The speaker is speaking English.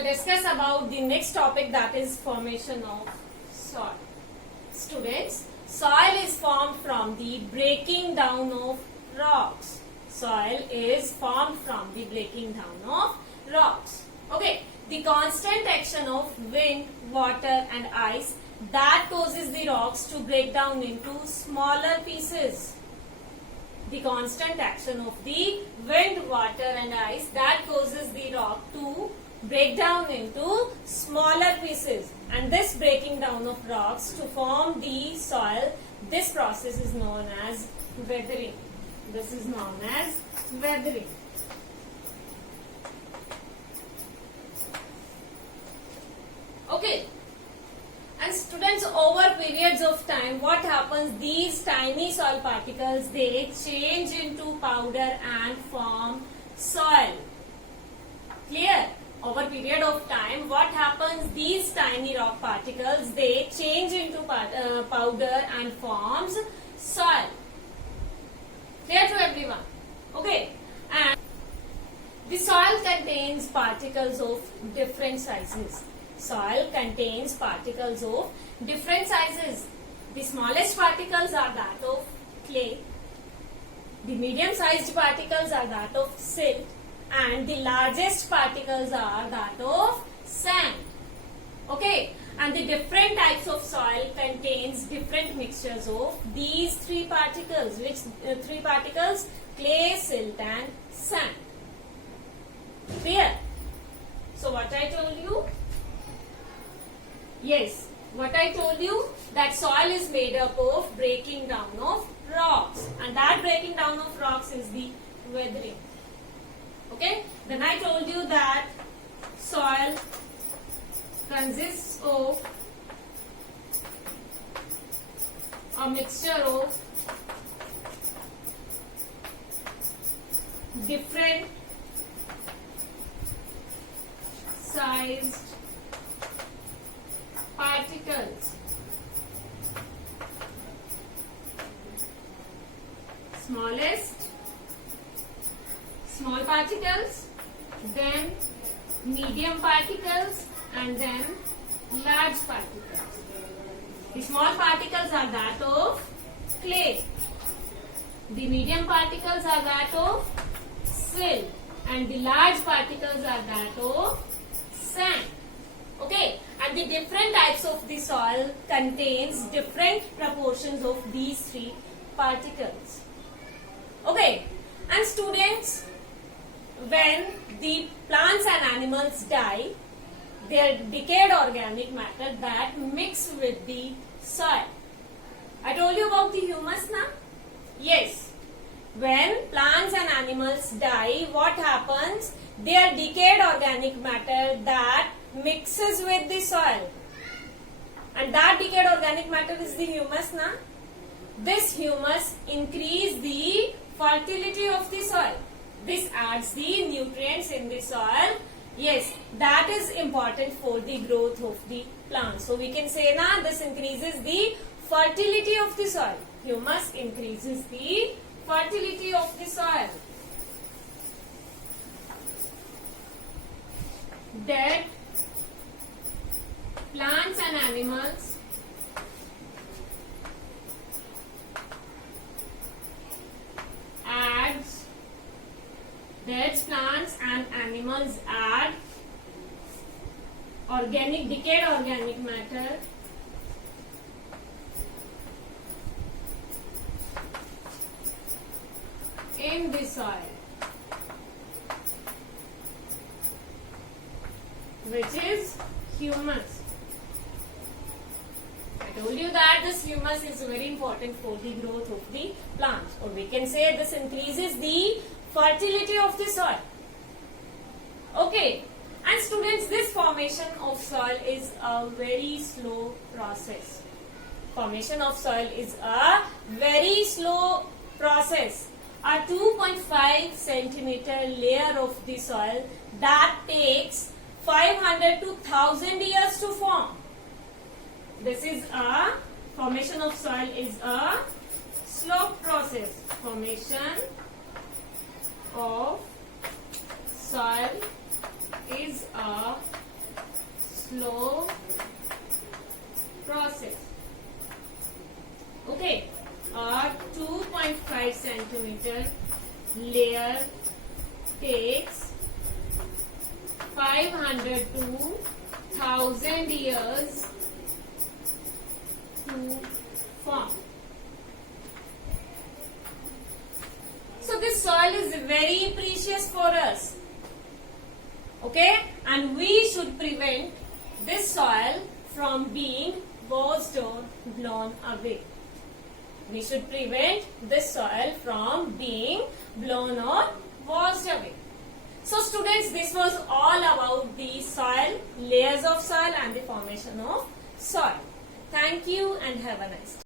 shall discuss about the next topic, that is formation of soil. Students, soil is formed from the breaking down of rocks. Soil is formed from the breaking down of rocks. Okay, the constant action of wind, water and ice that causes the rocks to break down into smaller pieces. The constant action of the wind, water and ice that causes the rock to break down into smaller pieces, and this breaking down of rocks to form the soil, this process is known as weathering. This is known as weathering. Okay. And students, over periods of time, what happens? These tiny soil particles, they change into powder and form soil. Clear? Over period of time, what happens? These tiny rock particles, they change into powder and forms soil. Clear to everyone? Okay. And the soil contains particles of different sizes. Soil contains particles of different sizes. The smallest particles are that of clay. The medium-sized particles are that of silt. And the largest particles are that of sand. Okay. And the different types of soil contains different mixtures of these three particles. Which three particles? Clay, silt and sand. Clear? So what I told you? Yes, what I told you, that soil is made up of breaking down of rocks, and that breaking down of rocks is the weathering. Okay, then I told you that soil consists of a mixture of different sized particles. Smallest, small particles, then medium particles and then large particles. The small particles are that of clay. The medium particles are that of silt and the large particles are that of sand. Okay. And the different types of the soil contains different proportions of these three particles. Okay. And students, when the plants and animals die, their decayed organic matter that mix with the soil. I told you about the humus now? Yes. When plants and animals die, what happens? Their decayed organic matter that mixes with the soil, and that decayed organic matter is the humus na? This humus increase the fertility of the soil. This adds the nutrients in the soil. Yes, that is important for the growth of the plant. So we can say na, this increases the fertility of the soil. Humus increases the fertility of the soil. Dead plants and animals dead plants and animals add decayed organic matter in the soil, which is humus. I told you that this humus is very important for the growth of the plants, or we can say this increases the fertility of the soil. Okay, and students, this formation of soil is a very slow process. Formation of soil is a very slow process. A 2.5 centimeter layer of the soil that takes 500 to 1000 years to form. This is a formation of soil is a slow process. Formation of soil is a slow process. Okay, a 2.5 centimeter layer takes 500 to 1000 years to form. So this soil is very precious for us. Okay, and we should prevent this soil from being washed or blown away. We should prevent this soil from being blown or washed away. So students, this was all about the soil, layers of soil and the formation of soil. Thank you and have a nice day.